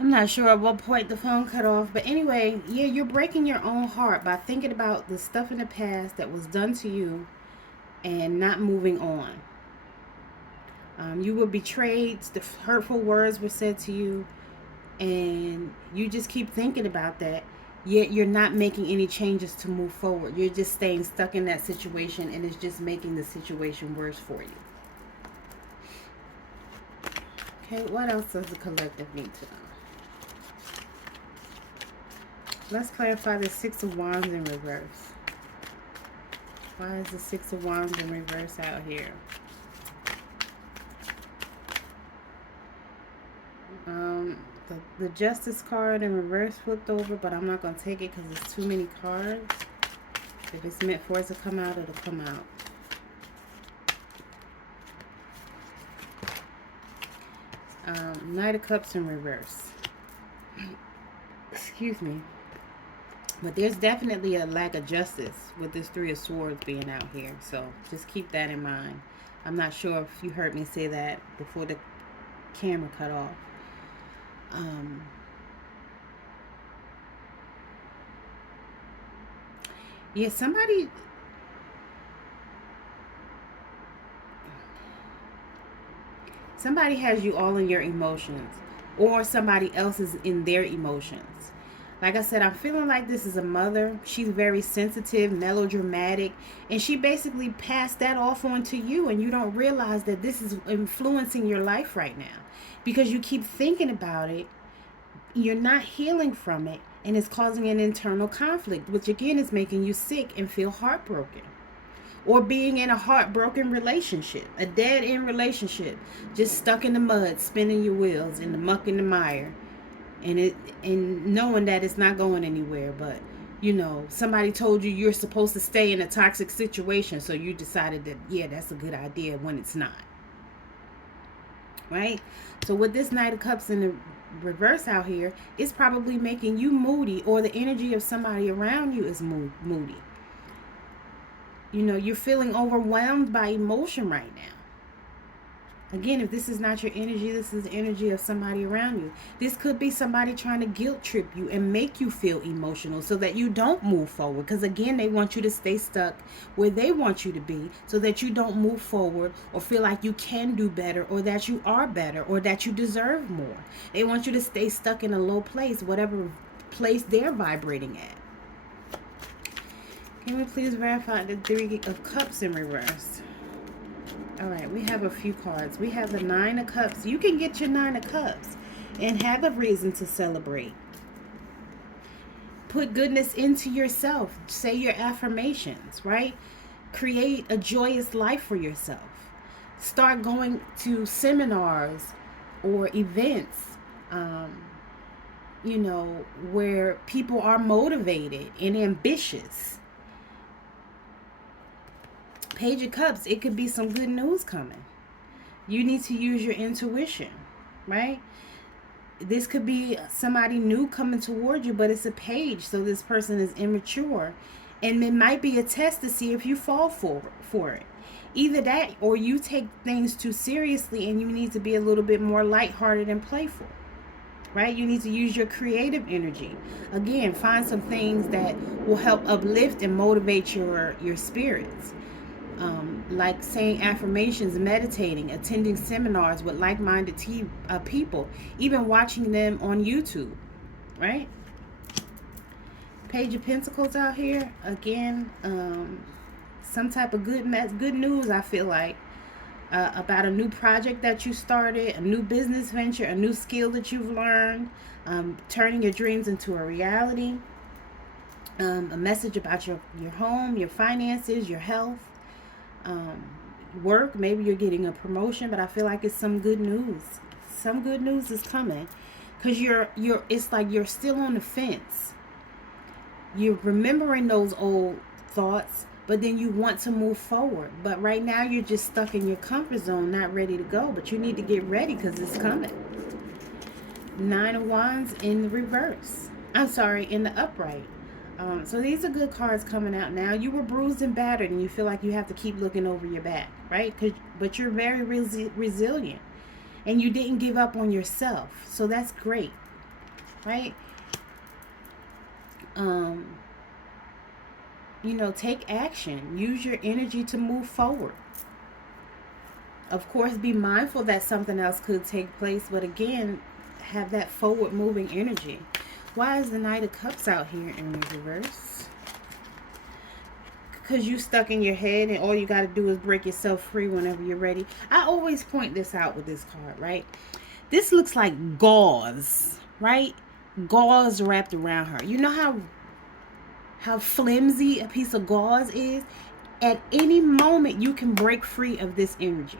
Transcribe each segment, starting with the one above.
I'm not sure at what point the phone cut off, but anyway, yeah, you're breaking your own heart by thinking about the stuff in the past that was done to you and not moving on. You were betrayed, the hurtful words were said to you, and you just keep thinking about that. Yet you're not making any changes to move forward. You're just staying stuck in that situation, and it's just making the situation worse for you. Okay, what else does the collective need to know? Let's clarify the Six of Wands in reverse. Why is the Six of Wands in reverse out here? Um, the Justice card in reverse flipped over, but I'm not going to take it because it's too many cards. If it's meant for it to come out, it'll come out. Knight of Cups in reverse. Excuse me. But there's definitely a lack of justice with this Three of Swords being out here. So just keep that in mind. I'm not sure if you heard me say that before the camera cut off. Yeah, somebody has you all in your emotions, or somebody else is in their emotions. Like I said, I'm feeling like this is a mother. She's very sensitive, melodramatic, and she basically passed that off onto you, and you don't realize that this is influencing your life right now because you keep thinking about it. You're not healing from it, and it's causing an internal conflict, which again is making you sick and feel heartbroken, or being in a heartbroken relationship, a dead end relationship, just stuck in the mud, spinning your wheels in the muck and the mire, and knowing that it's not going anywhere. But somebody told you you're supposed to stay in a toxic situation, so you decided that, yeah, that's a good idea when it's not. Right? So with this Knight of Cups in the reverse out here, it's probably making you moody, or the energy of somebody around you is moody. You're feeling overwhelmed by emotion right now. Again, if this is not your energy, this is the energy of somebody around you. This could be somebody trying to guilt trip you and make you feel emotional so that you don't move forward. Because again, they want you to stay stuck where they want you to be so that you don't move forward or feel like you can do better, or that you are better, or that you deserve more. They want you to stay stuck in a low place, whatever place they're vibrating at. Can we please verify the Three of Cups in reverse? All right, we have a few cards. We have the Nine of Cups. You can get your Nine of Cups and have a reason to celebrate. Put goodness into yourself. Say your affirmations, right? Create a joyous life for yourself. Start going to seminars or events, where people are motivated and ambitious. Page of Cups, it could be some good news coming. You need to use your intuition, right? This could be somebody new coming toward you, but it's a page, so this person is immature. And it might be a test to see if you fall for it. Either that, or you take things too seriously and you need to be a little bit more lighthearted and playful. Right? You need to use your creative energy. Again, find some things that will help uplift and motivate your spirits. Like saying affirmations, meditating, attending seminars with like-minded people, even watching them on YouTube, right? Page of Pentacles out here again. Some type of good news, I feel like, about a new project that you started, a new business venture, a new skill that you've learned, turning your dreams into a reality. A message about your home, your finances, your health. Work, maybe you're getting a promotion, but I feel like it's some good news. Some good news is coming, because it's like you're still on the fence. You're remembering those old thoughts, but then you want to move forward. But right now you're just stuck in your comfort zone, not ready to go. But you need to get ready because it's coming. Nine of Wands in the reverse. I'm sorry, in the upright. So these are good cards coming out now. You were bruised and battered, and you feel like you have to keep looking over your back, right? But you're very resilient, and you didn't give up on yourself. So that's great. right? Take action. Use your energy to move forward. Of course, be mindful that something else could take place, but again, have that forward moving energy. Why is the Knight of Cups out here in reverse? Because you stuck in your head and all you got to do is break yourself free whenever you're ready. I always point this out with this card, right? This looks like gauze, right? Gauze wrapped around her. You know how flimsy a piece of gauze is? At any moment, you can break free of this energy.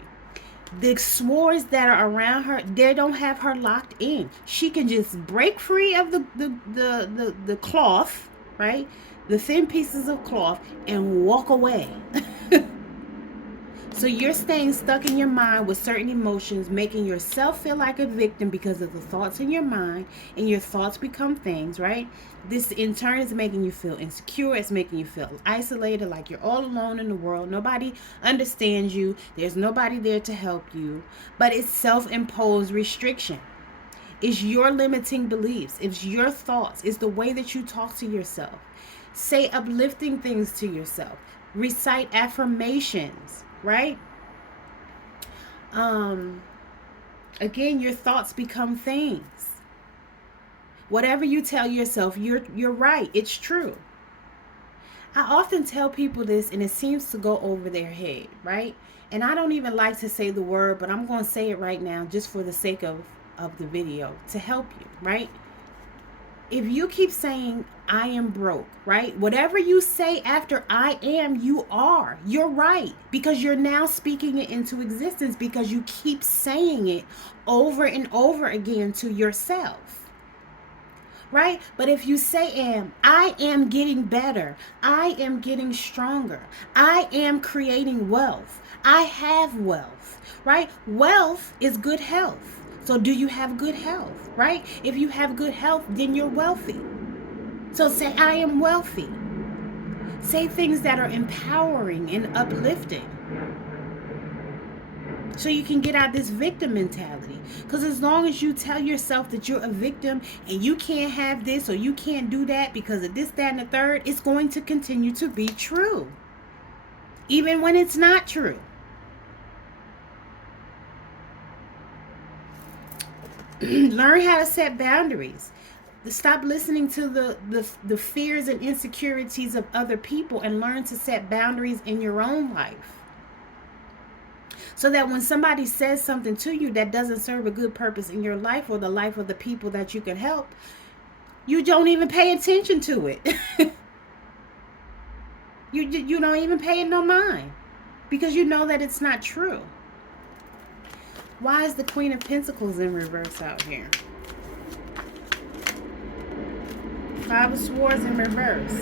The swords that are around her, they don't have her locked in. She can just break free of the cloth, right? The thin pieces of cloth, and walk away. So you're staying stuck in your mind with certain emotions, making yourself feel like a victim because of the thoughts in your mind, and your thoughts become things, right? This in turn is making you feel insecure. It's making you feel isolated, like you're all alone in the world. Nobody understands you. There's nobody there to help you. But it's self-imposed restriction. It's your limiting beliefs. It's your thoughts. It's the way that you talk to yourself. Say uplifting things to yourself. Recite affirmations, right? Again, your thoughts become things. Whatever you tell yourself, you're right. It's true. I often tell people this and it seems to go over their head, right? And I don't even like to say the word, but I'm going to say it right now just for the sake of the video to help you, right? If you keep saying, I am broke, right? Whatever you say after I am, you are. You're right. Because you're now speaking it into existence because you keep saying it over and over again to yourself. Right? But if you say I am getting better. I am getting stronger. I am creating wealth. I have wealth. Right? Wealth is good health. So do you have good health, right? If you have good health, then you're wealthy. So say, I am wealthy. Say things that are empowering and uplifting. So you can get out this victim mentality. Because as long as you tell yourself that you're a victim and you can't have this or you can't do that because of this, that, and the third, it's going to continue to be true. Even when it's not true. Learn how to set boundaries. Stop listening to the fears and insecurities of other people and learn to set boundaries in your own life. So that when somebody says something to you that doesn't serve a good purpose in your life or the life of the people that you can help, you don't even pay attention to it. You don't even pay it no mind because you know that it's not true. Why is the Queen of Pentacles in reverse out here? Five of Swords in reverse.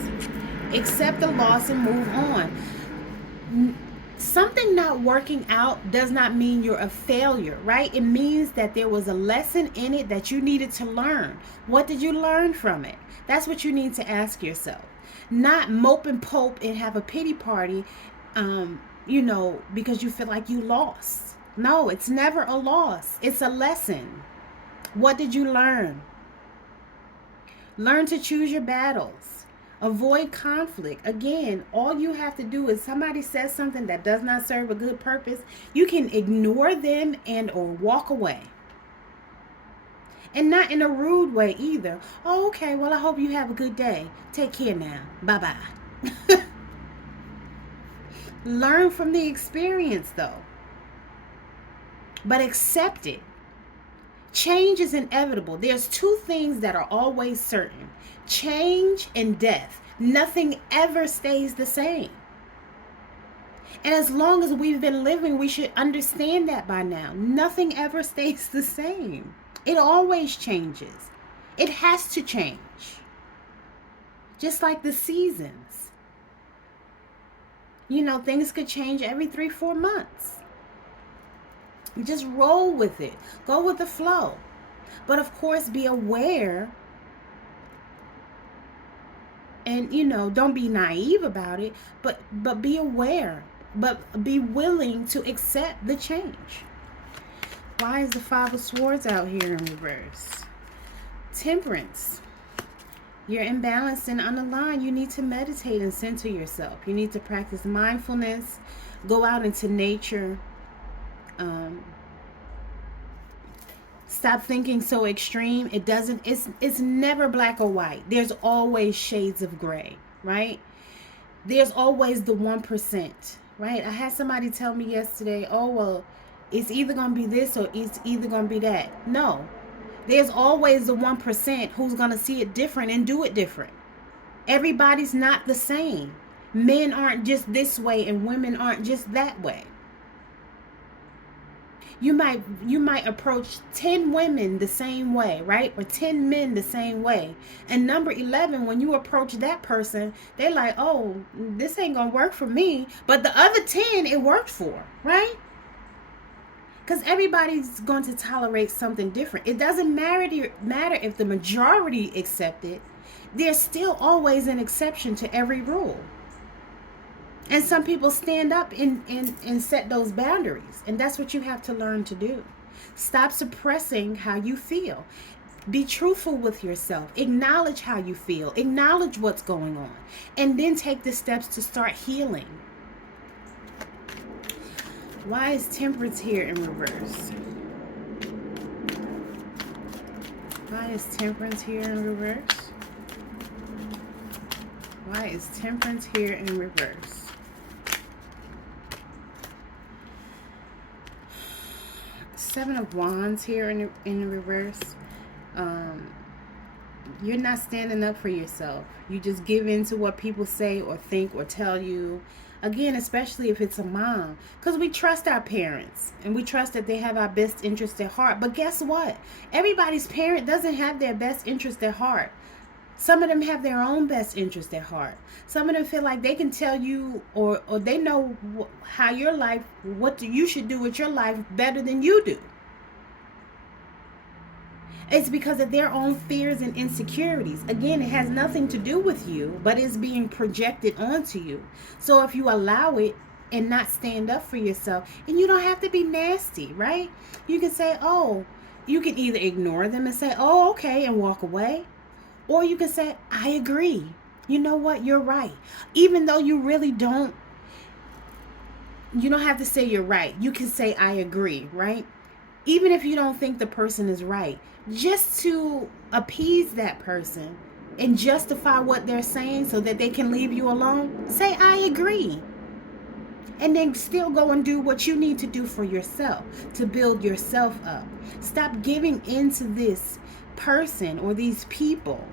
Accept the loss and move on. Something not working out does not mean you're a failure, right? It means that there was a lesson in it that you needed to learn. What did you learn from it? That's what you need to ask yourself. Not mope and pope and have a pity party, because you feel like you lost. No, it's never a loss. It's a lesson. What did you learn? Learn to choose your battles. Avoid conflict. Again, all you have to do is somebody says something that does not serve a good purpose, you can ignore them and or walk away. And not in a rude way either. Oh, okay, well, I hope you have a good day. Take care now. Bye-bye. Learn from the experience, though. But accept it. Change is inevitable. There's two things that are always certain. Change and death. Nothing ever stays the same. And as long as we've been living, we should understand that by now. Nothing ever stays the same. It always changes. It has to change. Just like the seasons. Things could change every 3-4 months. Just roll with it. Go with the flow. But of course, be aware. And, don't be naive about it. But be aware. But be willing to accept the change. Why is the Five of Swords out here in reverse? Temperance. You're imbalanced and unaligned. You need to meditate and center yourself. You need to practice mindfulness. Go out into nature. Stop thinking so extreme. It's never black or white. There's always shades of gray, right? There's always the 1%, right? I had somebody tell me yesterday, oh, well, it's either going to be this or it's either going to be that. No. There's always the 1% who's going to see it different and do it different. Everybody's not the same. Men aren't just this way and women aren't just that way. You might approach 10 women the same way, right? Or 10 men the same way. And number 11, when you approach that person, they're like, oh, this ain't gonna work for me. But the other 10, it worked for, right? Because everybody's going to tolerate something different. It doesn't matter if the majority accept it. There's still always an exception to every rule. And some people stand up and set those boundaries. And that's what you have to learn to do. Stop suppressing how you feel. Be truthful with yourself. Acknowledge how you feel. Acknowledge what's going on. And then take the steps to start healing. Why is Temperance here in reverse? Why is Temperance here in reverse? Why is Temperance here in reverse? Seven of Wands here in reverse. You're not standing up for yourself. You just give in to what people say or think or tell you. Again, especially if it's a mom. Because we trust our parents. And we trust that they have our best interest at heart. But guess what? Everybody's parent doesn't have their best interest at heart. Some of them have their own best interest at heart. Some of them feel like they can tell you or they know how your life, what you should do with your life better than you do. It's because of their own fears and insecurities. Again, it has nothing to do with you, but it's being projected onto you. So if you allow it and not stand up for yourself, and you don't have to be nasty, right? You can say, oh, you can either ignore them and say, oh, okay, and walk away. Or you can say, I agree. You know what? You're right. Even though you really don't, you don't have to say you're right. You can say, I agree, right? Even if you don't think the person is right, just to appease that person and justify what they're saying so that they can leave you alone, say, I agree. And then still go and do what you need to do for yourself to build yourself up. Stop giving into this person or these people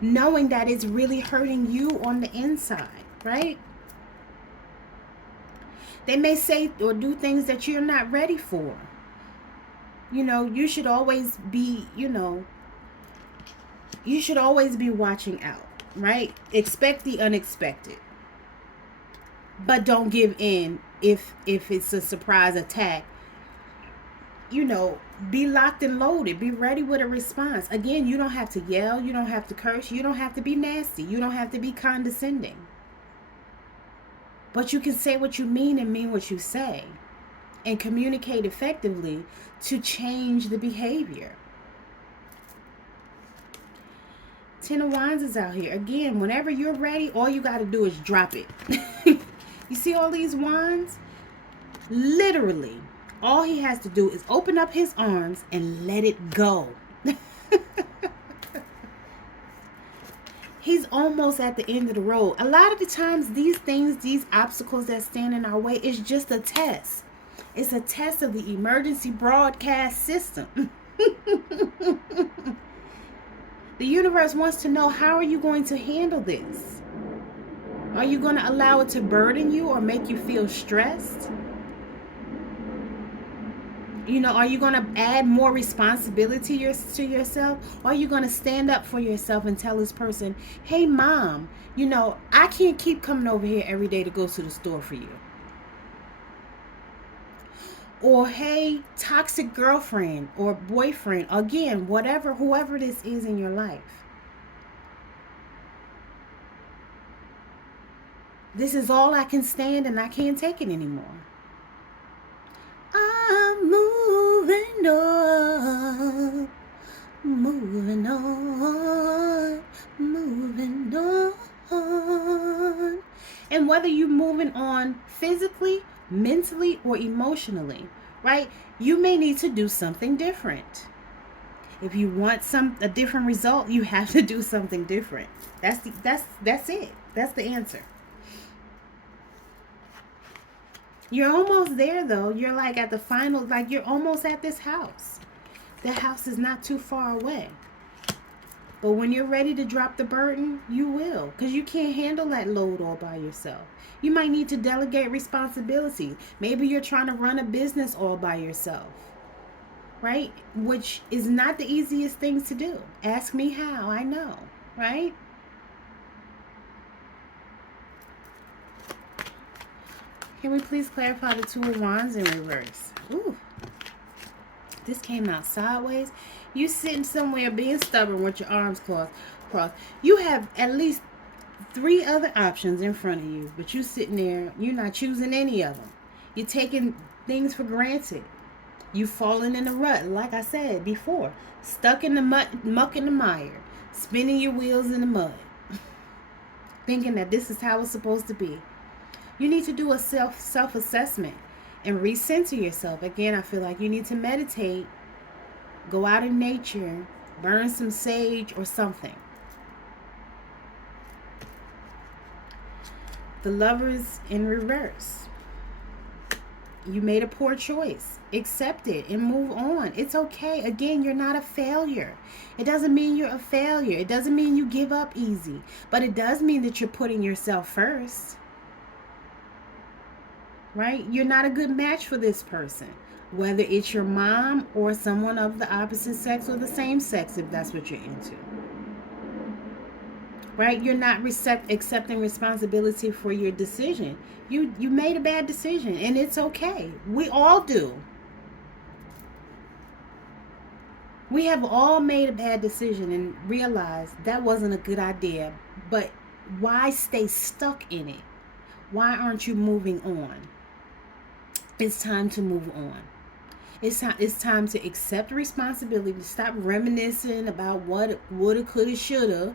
knowing that it's really hurting you on the inside, right? They may say or do things that you're not ready for. You know, you should always be, you should always be watching out, right? Expect the unexpected. But don't give in if it's a surprise attack. Be locked and loaded. Be ready with a response. Again, you don't have to yell. You don't have to curse. You don't have to be nasty. You don't have to be condescending. But you can say what you mean and mean what you say. And communicate effectively to change the behavior. Ten of Wands is out here. Again, whenever you're ready, all you got to do is drop it. You see all these wands? Literally, all he has to do is open up his arms and let it go. He's almost at the end of the road. A lot of the times, these things, these obstacles that stand in our way, is just a test. It's a test of the emergency broadcast system. The universe wants to know, how are you going to handle this? Are you going to allow it to burden you or make you feel stressed? Are you going to add more responsibility to yourself? Or are you going to stand up for yourself and tell this person, hey, mom, I can't keep coming over here every day to go to the store for you. Or, hey, toxic girlfriend or boyfriend, again, whoever this is in your life. This is all I can stand and I can't take it anymore. I'm moving on, moving on. And whether you're moving on physically, mentally, or emotionally, right? You may need to do something different. If you want a different result, you have to do something different. That's it. That's the answer. You're almost there though. You're like at the final, like you're almost at this house. The house is not too far away. But when you're ready to drop the burden, you will. Because you can't handle that load all by yourself. You might need to delegate responsibilities. Maybe you're trying to run a business all by yourself. Right? Which is not the easiest thing to do. Ask me how. I know. Right? Can we please clarify the Two of Wands in reverse? Ooh. This came out sideways. You sitting somewhere being stubborn with your arms crossed. You have at least 3 other options in front of you, but you sitting there, you're not choosing any of them. You're taking things for granted. You falling in a rut, like I said before. Stuck in the muck and the mire. Spinning your wheels in the mud. Thinking that this is how it's supposed to be. You need to do a self-assessment and recenter yourself. Again, I feel like you need to meditate, go out in nature, burn some sage or something. The Lovers in reverse. You made a poor choice. Accept it and move on. It's okay. Again, you're not a failure. It doesn't mean you're a failure. It doesn't mean you give up easy. But it does mean that you're putting yourself first. Right? You're not a good match for this person. Whether it's your mom or someone of the opposite sex or the same sex, if that's what you're into. Right? You're not accepting responsibility for your decision. You made a bad decision, and it's okay. We all do. We have all made a bad decision and realized that wasn't a good idea. But why stay stuck in it? Why aren't you moving on? It's time to move on. It's time to accept responsibility, to stop reminiscing about what woulda, coulda, shoulda.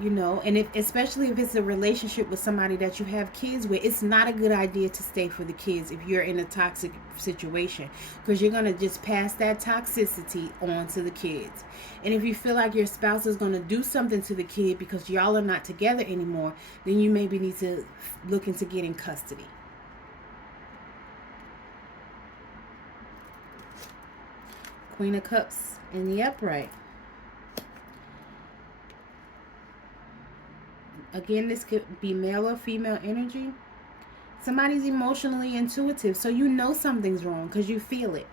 You know, and especially if it's a relationship with somebody that you have kids with, it's not a good idea to stay for the kids if you're in a toxic situation, because you're going to just pass that toxicity on to the kids. And if you feel like your spouse is going to do something to the kid because y'all are not together anymore, then you maybe need to look into getting custody. Queen of Cups in the upright. Again, this could be male or female energy. Somebody's emotionally intuitive, so you know something's wrong because you feel it.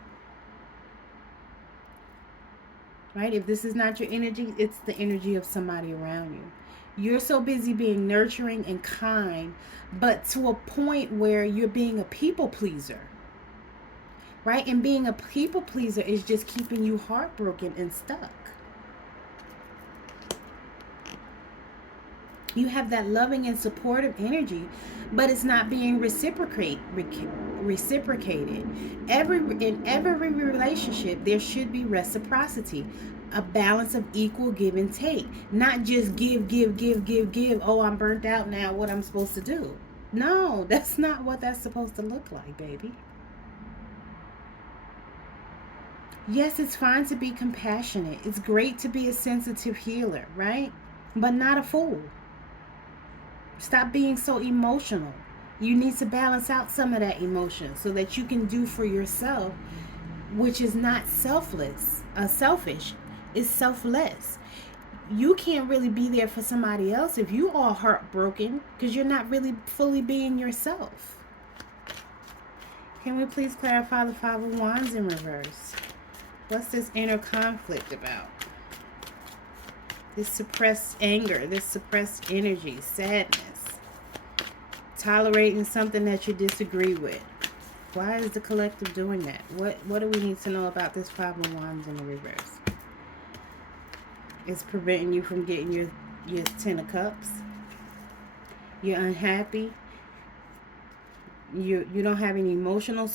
Right? If this is not your energy, it's the energy of somebody around you. You're so busy being nurturing and kind, but to a point where you're being a people pleaser. Right? And being a people pleaser is just keeping you heartbroken and stuck. You have that loving and supportive energy, but it's not being reciprocated. In every relationship, there should be reciprocity, a balance of equal give and take, not just give. Oh, I'm burnt out now. What I'm supposed to do? No, that's not what that's supposed to look like, baby. Yes, it's fine to be compassionate. It's great to be a sensitive healer, right? But not a fool. Stop being so emotional. You need to balance out some of that emotion so that you can do for yourself, which is not selfish. It's selfless. You can't really be there for somebody else if you are heartbroken because you're not really fully being yourself. Can we please clarify the Five of Wands in reverse? What's this inner conflict about? This suppressed anger, this suppressed energy, sadness, tolerating something that you disagree with. Why is the collective doing that? What do we need to know about this Five of Wands in the reverse? It's preventing you from getting your Ten of Cups. You're unhappy. You don't have any emotional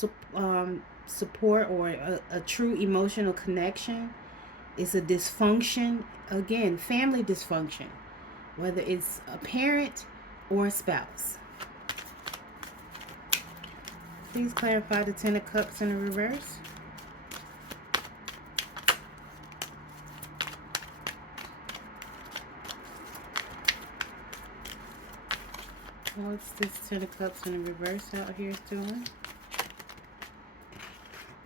support or a true emotional connection. It's a dysfunction. Again, family dysfunction. Whether it's a parent or a spouse. Please clarify the Ten of Cups in the reverse. What's this Ten of Cups in the reverse out here doing?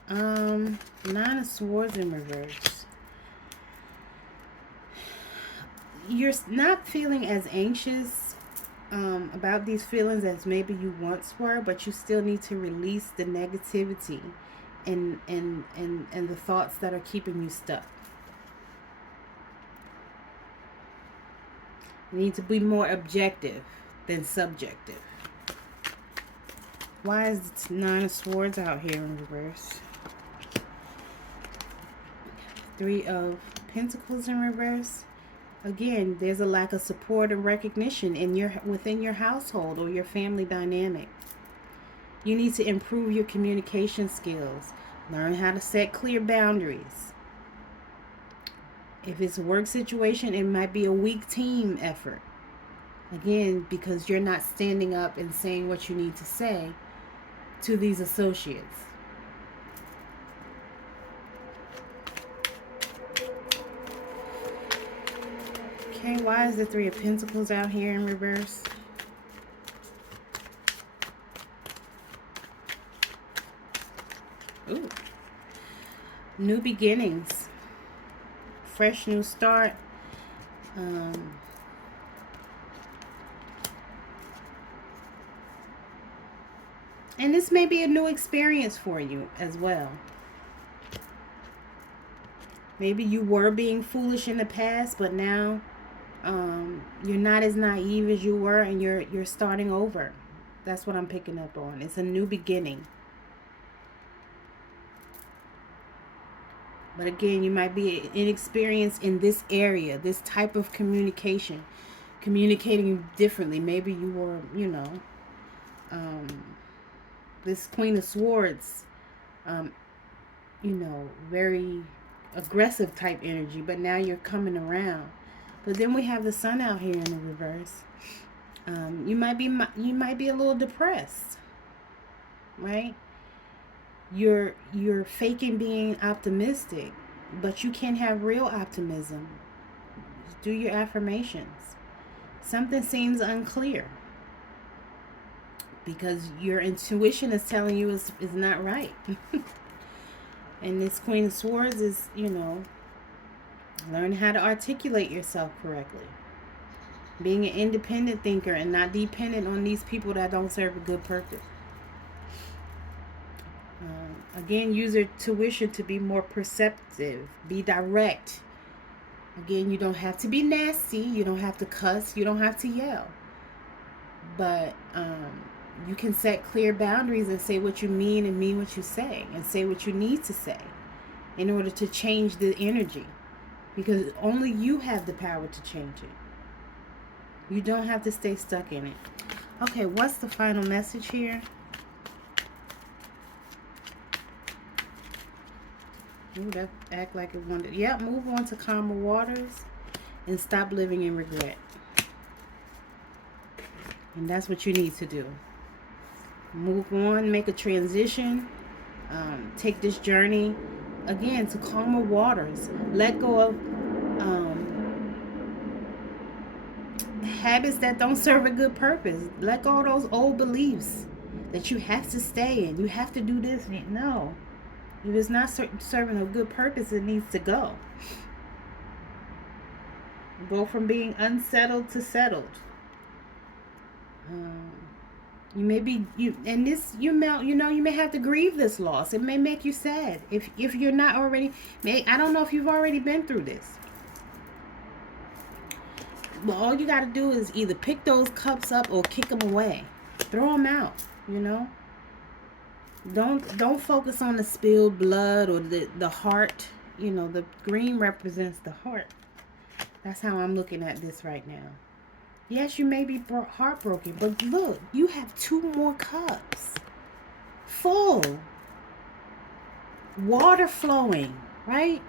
Nine of Swords in reverse. You're not feeling as anxious about these feelings as maybe you once were, but you still need to release the negativity and the thoughts that are keeping you stuck. You need to be more objective than subjective. Why is the Nine of Swords out here in reverse? Three of Pentacles in reverse. Again, there's a lack of support and recognition within your household or your family dynamic. You need to improve your communication skills. Learn how to set clear boundaries. If it's a work situation, it might be a weak team effort. Again, because you're not standing up and saying what you need to say to these associates. Okay, why is the Three of Pentacles out here in reverse? Ooh. New beginnings. Fresh new start. And this may be a new experience for you as well. Maybe you were being foolish in the past, but now you're not as naive as you were, and you're starting over. That's what I'm picking up on. It's a new beginning. But again, you might be inexperienced in this area, this type of communication, communicating differently. Maybe you were, this Queen of Swords, very aggressive type energy, but now you're coming around. But then we have the Sun out here in the reverse. You might be a little depressed, right? You're faking being optimistic, but you can have real optimism. Do your affirmations. Something seems unclear because your intuition is telling you is not right. And this Queen of Swords is, learn how to articulate yourself correctly. Being an independent thinker and not dependent on these people that don't serve a good purpose. Again, use your tuition to be more perceptive. Be direct. Again, you don't have to be nasty. You don't have to cuss. You don't have to yell. But you can set clear boundaries and say what you mean and mean what you say. And say what you need to say in order to change the energy. Because only you have the power to change it. You don't have to stay stuck in it. Okay, what's the final message here? Ooh, that act like it wanted. Yeah, move on to calmer waters and stop living in regret. And that's what you need to do. Move on, make a transition. Take this journey again to calmer waters. Let go of habits that don't serve a good purpose. Let go of those old beliefs that you have to stay in. You have to do this. No. If it's not serving a good purpose, it needs to go. Go from being unsettled to settled. You may be you may have to grieve this loss. It may make you sad if you're not already. I don't know if you've already been through this. But all you got to do is either pick those cups up or kick them away, throw them out. Don't focus on the spilled blood or the heart. The green represents the heart. That's how I'm looking at this right now. Yes, you may be heartbroken, but look, you have 2 more cups. Full. Water flowing, right?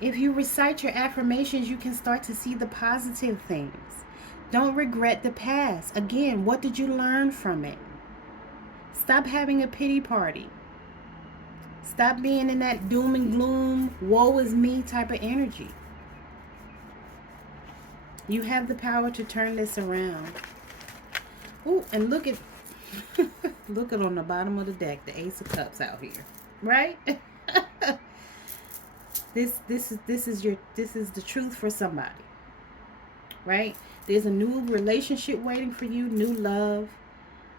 If you recite your affirmations, you can start to see the positive things. Don't regret the past. Again, what did you learn from it? Stop having a pity party. Stop being in that doom and gloom, woe is me type of energy. You have the power to turn this around. Oh, and look at look at on the bottom of the deck, the Ace of Cups out here, right? this is the truth for somebody, right? There's a new relationship waiting for you, new love,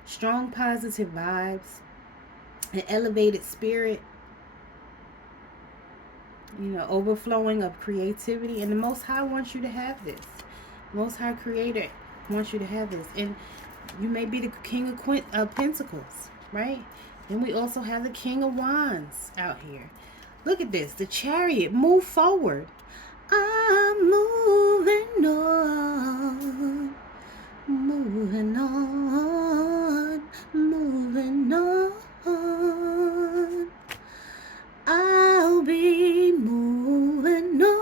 strong positive vibes, an elevated spirit, overflowing of creativity, and the Most High wants you to have this. Most High Creator wants you to have this, and you may be the King of Pentacles, right? Then we also have the King of Wands out here. Look at this, the Chariot. Move forward. I'm moving on, moving on, moving on. I'll be moving on.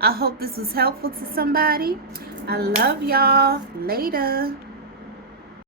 I hope this was helpful to somebody. I love y'all. Later.